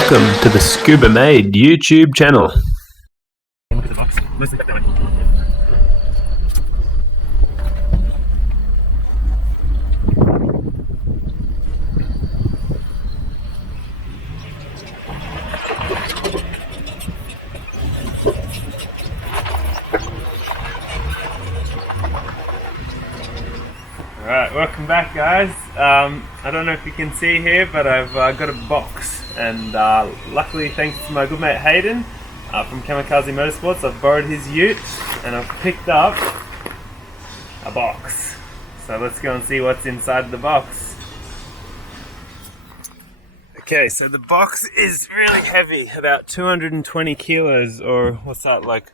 Welcome to the Scuba Made YouTube channel. Alright, welcome back guys. I don't know if you can see here, but I've got a box, and luckily thanks to my good mate Hayden from Kamikaze Motorsport, I've borrowed his ute and I've picked up a box. So let's go and see what's inside the box. Okay, so the box is really heavy, about 220 kilos, or what's that, like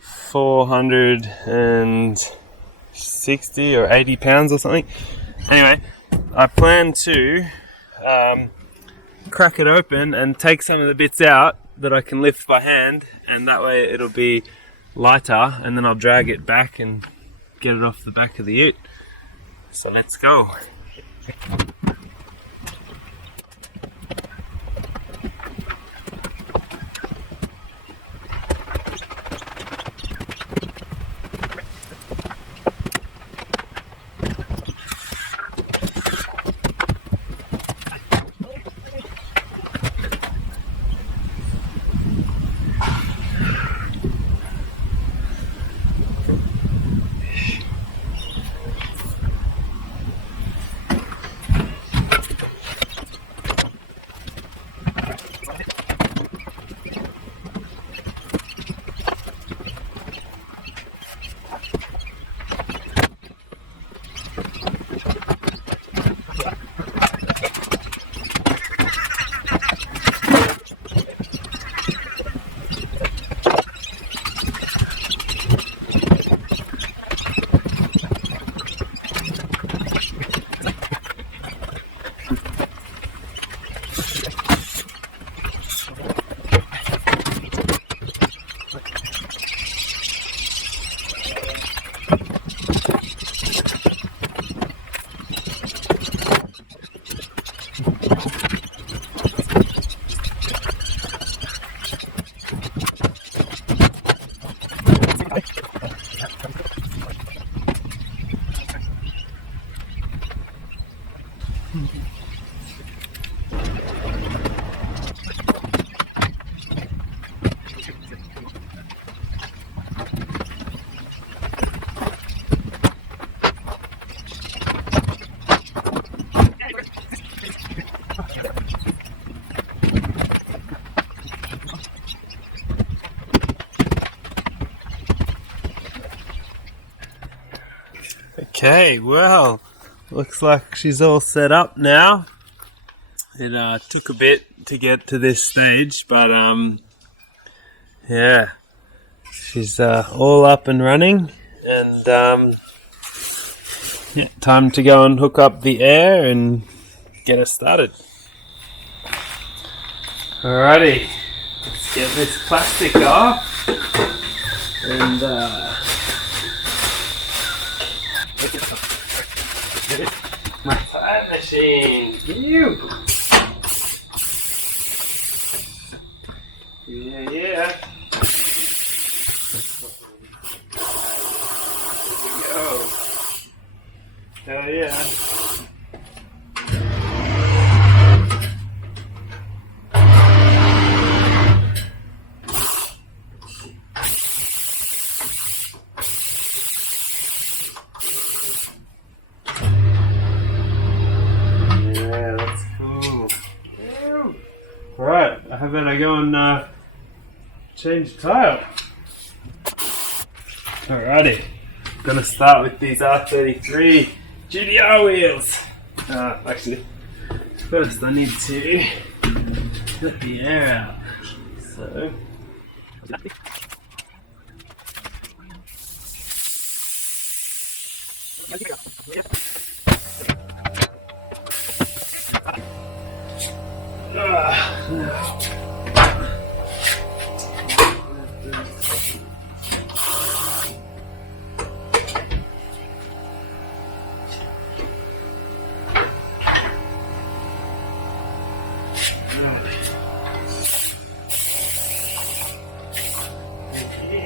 460 or 80 pounds or something. Anyway, I plan to crack it open and take some of the bits out that I can lift by hand, and that way it'll be lighter, and then I'll drag it back and get it off the back of the ute. So let's go. Okay, well, looks like she's all set up now. It took a bit to get to this stage, but yeah, she's all up and running, and yeah, time to go and hook up the air and get us started. Alrighty, let's get this plastic off, and my time machine! You! Yeah. Here we go. Hell yeah. Alright, how about I go and change the tile? Alrighty, gonna start with these R33 GDR wheels. Actually, first I need to let the air out. So,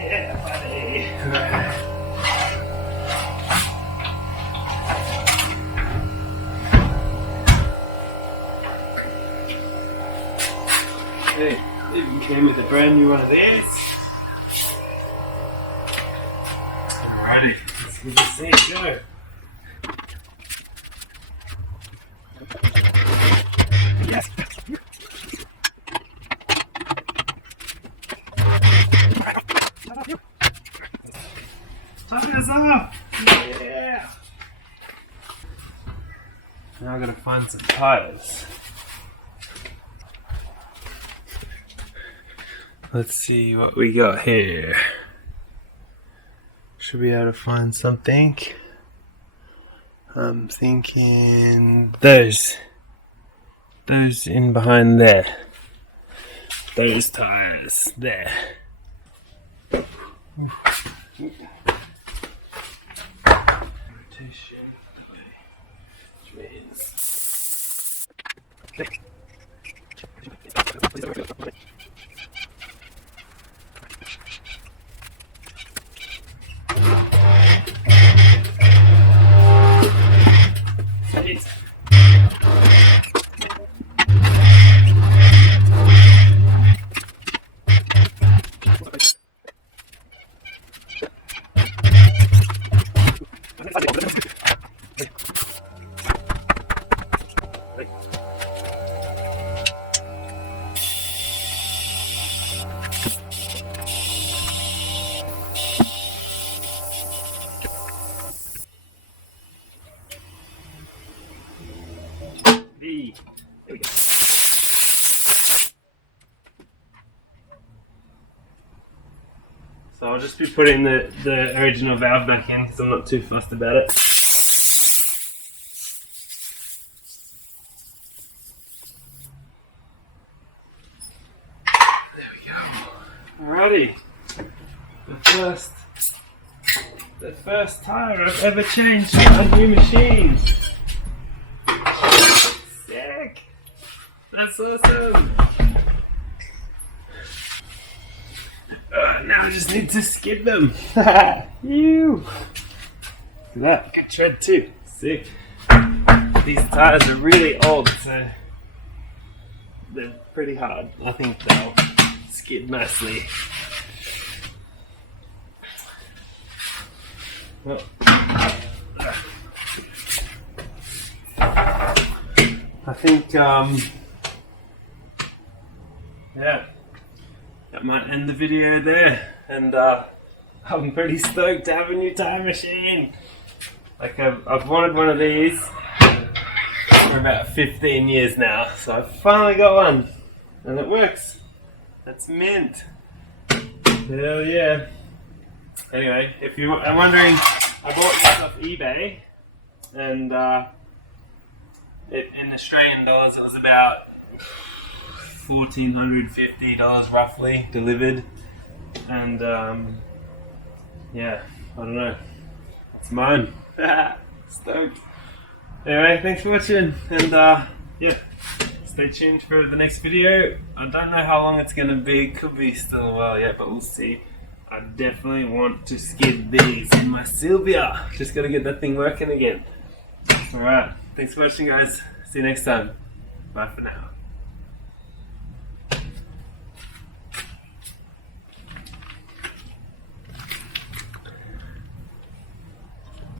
Yeah, buddy. Hey, even came with a brand new one of these. Alrighty, let's give this thing a go. Yes. Tie us up! Yeah! Now I'm gonna find some tires. Let's see what we got here. Should be able to find something. I'm thinking those in behind there. Those tires there. Rotation, which means there we go. So I'll just be putting the original valve back in because I'm not too fussed about it. There we go. Alrighty. The first tire I've ever changed on a new machine. Sick! That's awesome! Now I just need to skid them. Ew! Look at that, good tread too. Sick. These tires are really old, so they're pretty hard. I think they'll skid nicely. Well, I think, yeah, that might end the video there, and I'm pretty stoked to have a new tire machine. Like, I've wanted one of these for about 15 years now, so I've finally got one, and it works. That's mint. Hell yeah. Anyway, if you are wondering, I bought this off eBay, and in Australian dollars it was about $1,450 roughly delivered, and yeah, I don't know, it's mine. Stoked. Anyway, thanks for watching, and yeah, stay tuned for the next video. I don't know how long it's going to be, could be still a while yet, but we'll see. I definitely want to skid these in my Sylvia. Just got to get that thing working again. Alright, thanks for watching guys. See you next time. Bye for now.